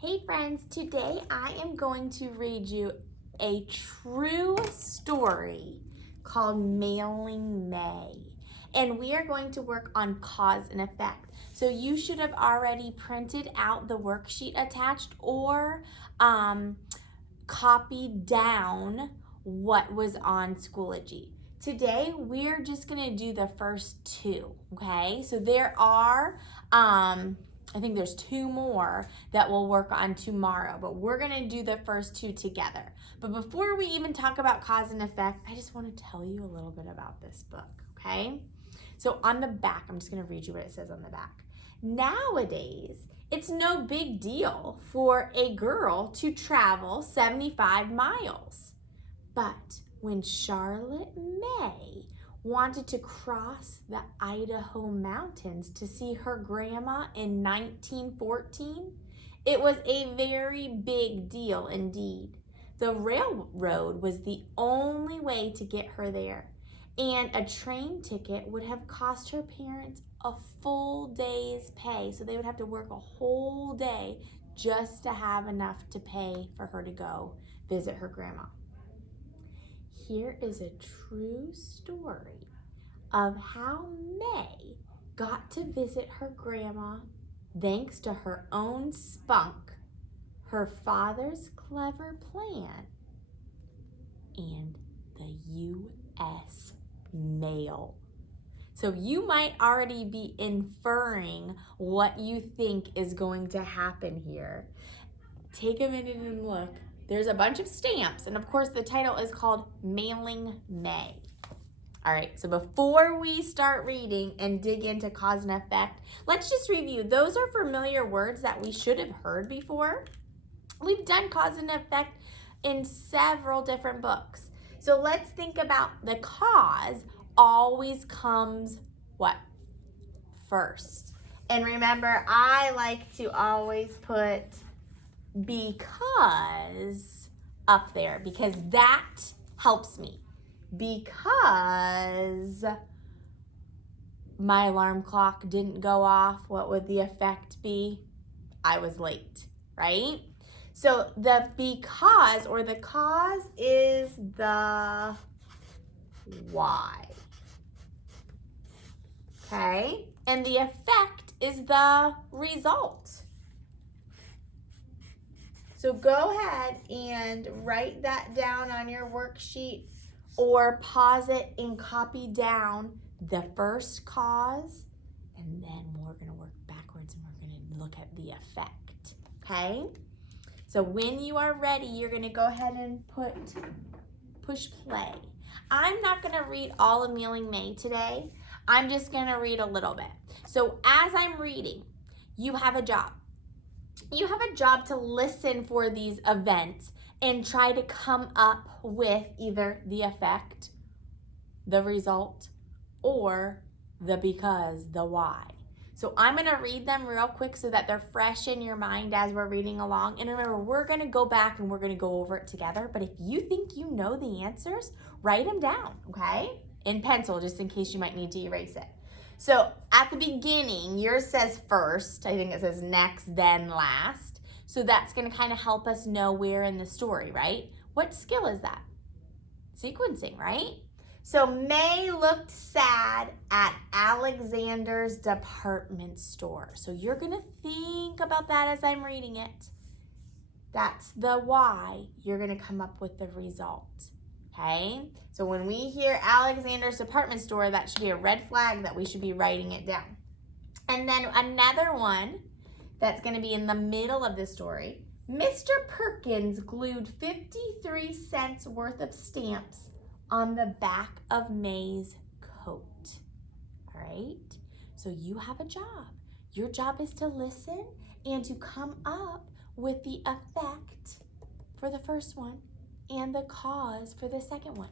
Hey friends, today I am going to read you a true story called Mailing May. And we are going to work on cause and effect. So you should have already printed out the worksheet attached or copied down what was on Schoology. Today we're just gonna do the first two, okay? So there are, I think there's two more that we'll work on tomorrow, but we're gonna do the first two together. But before we even talk about cause and effect, I just wanna tell you a little bit about this book, okay? So on the back, I'm just gonna read you what it says on the back. Nowadays, it's no big deal for a girl to travel 75 miles. But when Charlotte May wanted to cross the Idaho mountains to see her grandma in 1914, it was a very big deal indeed. The railroad was the only way to get her there, and a train ticket would have cost her parents a full day's pay. So they would have to work a whole day just to have enough to pay for her to go visit her grandma. Here is a true story of how May got to visit her grandma thanks to her own spunk, her father's clever plan, and the U.S. mail. So you might already be inferring what you think is going to happen here. Take a minute and look. There's a bunch of stamps, and of course the title is called Mailing May. All right, so before we start reading and dig into cause and effect, let's just review. Those are familiar words that we should have heard before. We've done cause and effect in several different books. So let's think about the cause always comes what? First. And remember, I like to always put because up there because that helps me. Because my alarm clock didn't go off, what would the effect be? I was late, right? So the because or the cause is the why. Okay? And the effect is the result. So go ahead and write that down on your worksheet or pause it and copy down the first cause, and then we're going to work backwards and we're going to look at the effect, okay? So when you are ready, you're going to go ahead and push play. I'm not going to read all of Mailing May today. I'm just going to read a little bit. So as I'm reading, you have a job. You have a job to listen for these events and try to come up with either the effect, the result, or the because, the why. So I'm going to read them real quick so that they're fresh in your mind as we're reading along. And remember, we're going to go back and we're going to go over it together. But if you think you know the answers, write them down, okay? In pencil, just in case you might need to erase it. So at the beginning, yours says first. I think it says next, then last. So that's going to kind of help us know where in the story, right? What skill is that? Sequencing, right? So May looked sad at Alexander's department store. So you're going to think about that as I'm reading it. That's the why. You're going to come up with the result. Okay, so when we hear Alexander's department store, that should be a red flag that we should be writing it down. And then another one that's going to be in the middle of the story. Mr. Perkins glued 53 cents worth of stamps on the back of May's coat. All right, so you have a job. Your job is to listen and to come up with the effect for the first one and the cause for the second one.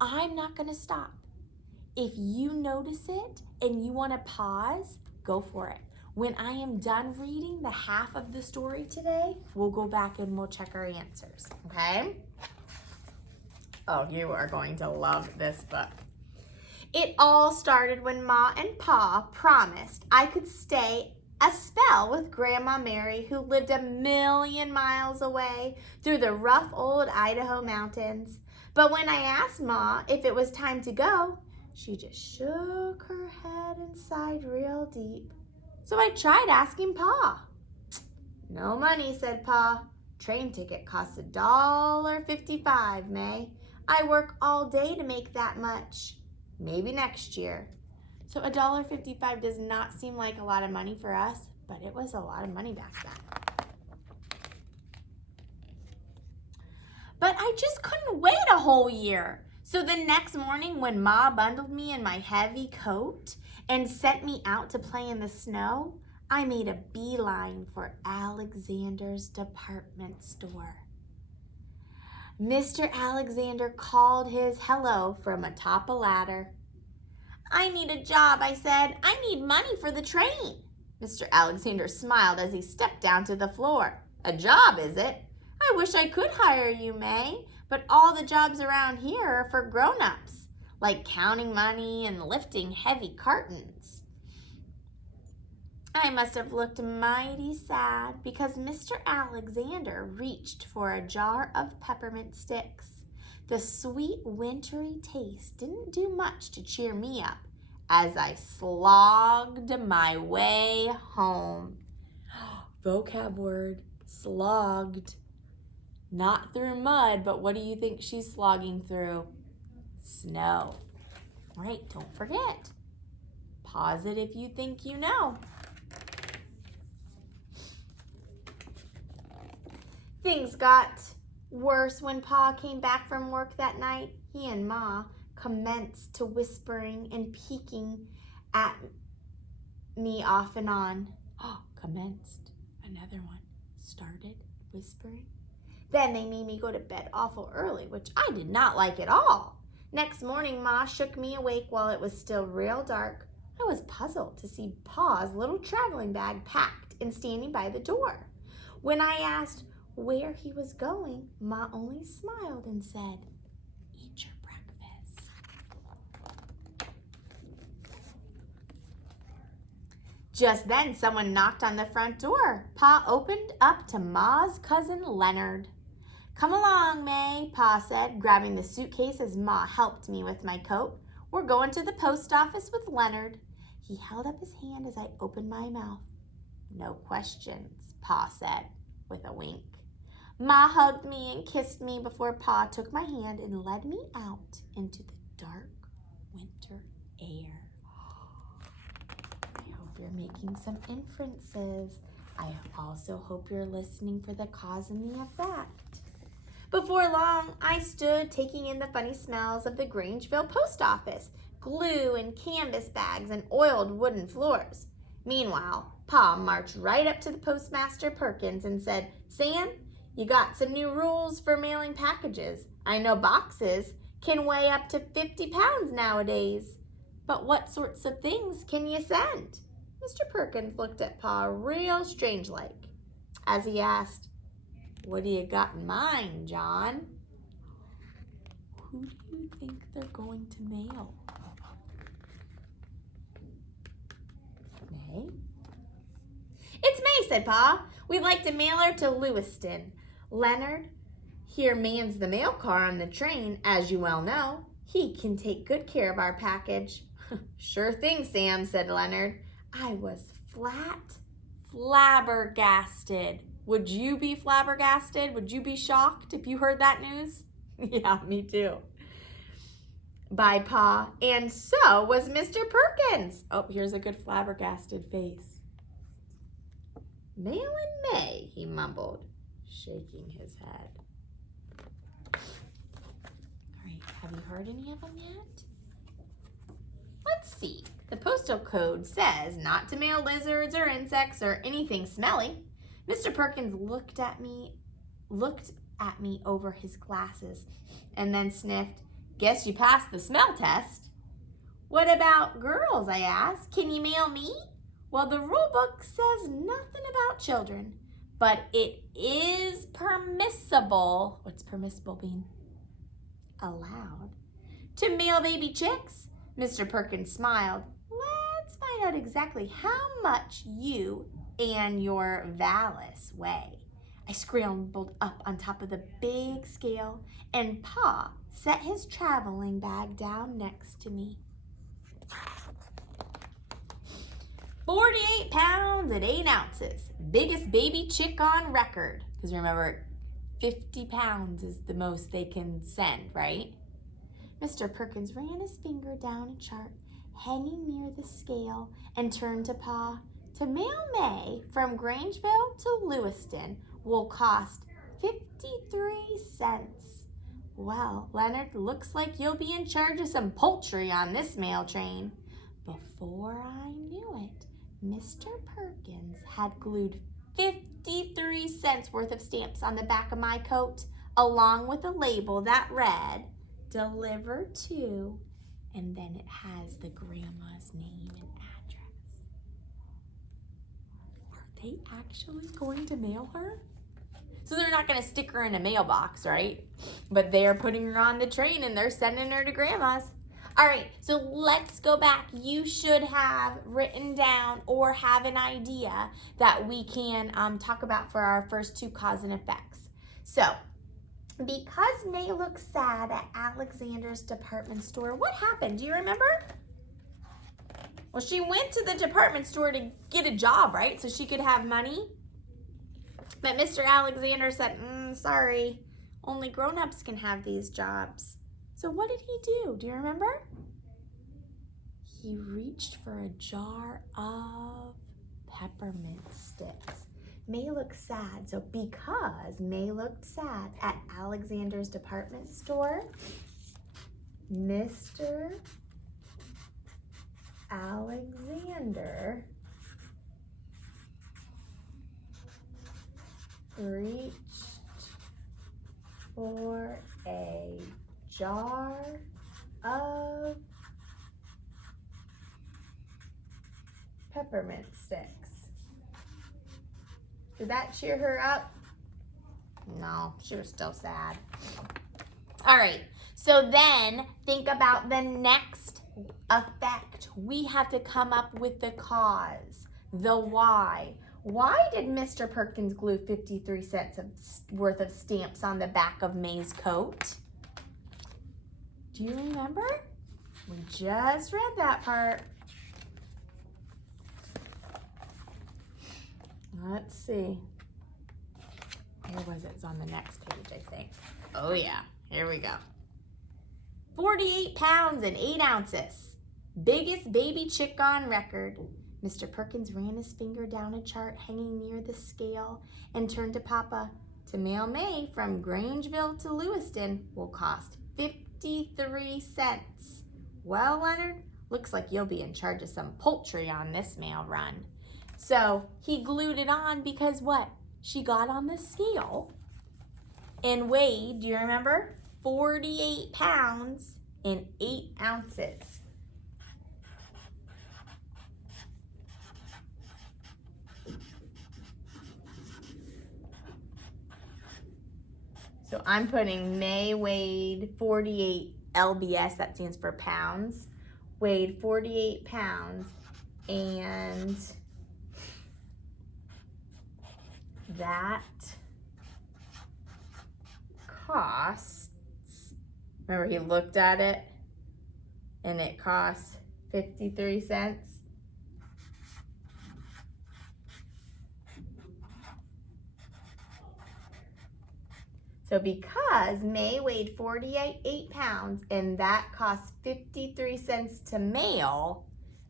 I'm not going to stop. If you notice it and you want to pause, go for it. When I am done reading the half of the story today, we'll go back and we'll check our answers, okay? Oh, you are going to love this book. It all started when Ma and Pa promised I could stay a spell with Grandma Mary, who lived 1,000,000 miles away through the rough old Idaho mountains. But when I asked Ma if it was time to go, she just shook her head and sighed real deep. So I tried asking Pa. "No money," said Pa. "Train ticket costs $1.55, May. I work all day to make that much. Maybe next year." So $1.55 does not seem like a lot of money for us, but it was a lot of money back then. But I just couldn't wait a whole year. So the next morning when Ma bundled me in my heavy coat and sent me out to play in the snow, I made a beeline for Alexander's department store. Mr. Alexander called his hello from atop a ladder. "I need a job," I said. "I need money for the train." Mr. Alexander smiled as he stepped down to the floor. "A job, is it? I wish I could hire you, May, but all the jobs around here are for grown-ups, like counting money and lifting heavy cartons." I must have looked mighty sad because Mr. Alexander reached for a jar of peppermint sticks. The sweet wintry taste didn't do much to cheer me up as I slogged my way home. Vocab word, slogged. Not through mud, but what do you think she's slogging through? Snow. Right, don't forget. Pause it if you think you know. Things got worse when Pa came back from work that night. He and Ma commenced to whispering and peeking at me off and on. Commenced. Another one. Started whispering. Then they made me go to bed awful early, which I did not like at all. Next morning, Ma shook me awake while it was still real dark. I was puzzled to see Pa's little traveling bag packed and standing by the door. When I asked where he was going, Ma only smiled and said, "Eat your breakfast." Just then, someone knocked on the front door. Pa opened up to Ma's cousin Leonard. "Come along, May," Pa said, grabbing the suitcase as Ma helped me with my coat. "We're going to the post office with Leonard." He held up his hand as I opened my mouth. "No questions," Pa said with a wink. Ma hugged me and kissed me before Pa took my hand and led me out into the dark winter air. I hope you're making some inferences. I also hope you're listening for the cause and the effect. Before long, I stood taking in the funny smells of the Grangeville post office, glue and canvas bags and oiled wooden floors. Meanwhile, Pa marched right up to the postmaster Perkins and said, "Sam, you got some new rules for mailing packages. I know boxes can weigh up to 50 pounds nowadays. But what sorts of things can you send?" Mr. Perkins looked at Pa real strange-like as he asked, "What do you got in mind, John?" Who do you think they're going to mail? May? "It's May," said Pa. "We'd like to mail her to Lewiston. Leonard here mans the mail car on the train, as you well know. He can take good care of our package." "Sure thing, Sam," said Leonard. I was flabbergasted. Would you be flabbergasted? Would you be shocked if you heard that news? Yeah, me too. By Pa, and so was Mr. Perkins. Oh, here's a good flabbergasted face. "Mail in May," he mumbled, shaking his head. All right, have you heard any of them yet? Let's see. The postal code says not to mail lizards or insects or anything smelly. Mr. Perkins looked at me over his glasses and then sniffed. "Guess you passed the smell test." "What about girls?" I asked. "Can you mail me?" "Well, the rule book says nothing about children, but it is permissible." What's permissible mean? Allowed. "To mail baby chicks." Mr. Perkins smiled. "Let's find find out exactly how much you and your valise weigh. I scrambled up on top of the big scale, and Pa set his traveling bag down next to me. 48 pounds and 8 ounces. Biggest baby chick on record. Because remember, 50 pounds is the most they can send, right? Mr. Perkins ran his finger down a chart hanging near the scale and turned to Pa. To mail May from Grangeville to Lewiston will cost 53 cents. Well, Leonard, looks like you'll be in charge of some poultry on this mail train. Before I knew it, Mr. Perkins had glued 53 cents worth of stamps on the back of my coat, along with a label that read, "Delivered to," and then it has the grandma's name and address. Are they actually going to mail her? So they're not going to stick her in a mailbox, right? But they're putting her on the train and they're sending her to grandma's. All right, so let's go back. You should have written down or have an idea that we can talk about for our first two cause and effects. So, because May looked sad at Alexander's department store, what happened? Do you remember? Well, she went to the department store to get a job, right? So she could have money. But Mr. Alexander said, sorry, only grown-ups can have these jobs. So what did he do? Do you remember? He reached for a jar of peppermint sticks. May looked sad. So because May looked sad at Alexander's department store, Mr. Alexander reached for a jar of peppermint sticks. Did that cheer her up? No, she was still sad. All right, so then think about the next effect. We have to come up with the cause, the why. Why did Mr. Perkins glue 53 cents worth of stamps on the back of May's coat? Do you remember? We just read that part. Let's see. Where was it? It's on the next page, I think. Oh yeah, here we go. 48 pounds and 8 ounces. Biggest baby chick on record. Mr. Perkins ran his finger down a chart hanging near the scale and turned to Papa. To mail May from Grangeville to Lewiston will cost 53 cents. Well, Leonard, looks like you'll be in charge of some poultry on this mail run. So he glued it on because what? She got on the scale and weighed, do you remember? 48 pounds and 8 ounces. So I'm putting May weighed 48 lbs, that stands for pounds, weighed 48 pounds, and that costs, remember he looked at it, and it costs 53 cents. So because May weighed 48 pounds and that cost 53 cents to mail,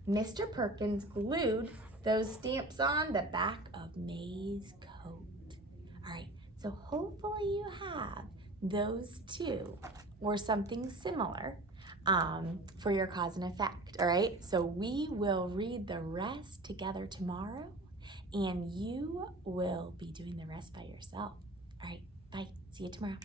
Mr. Perkins glued those stamps on the back of May's coat. All right, so hopefully you have those two or something similar for your cause and effect, all right? So we will read the rest together tomorrow and you will be doing the rest by yourself. All right, bye. See you tomorrow.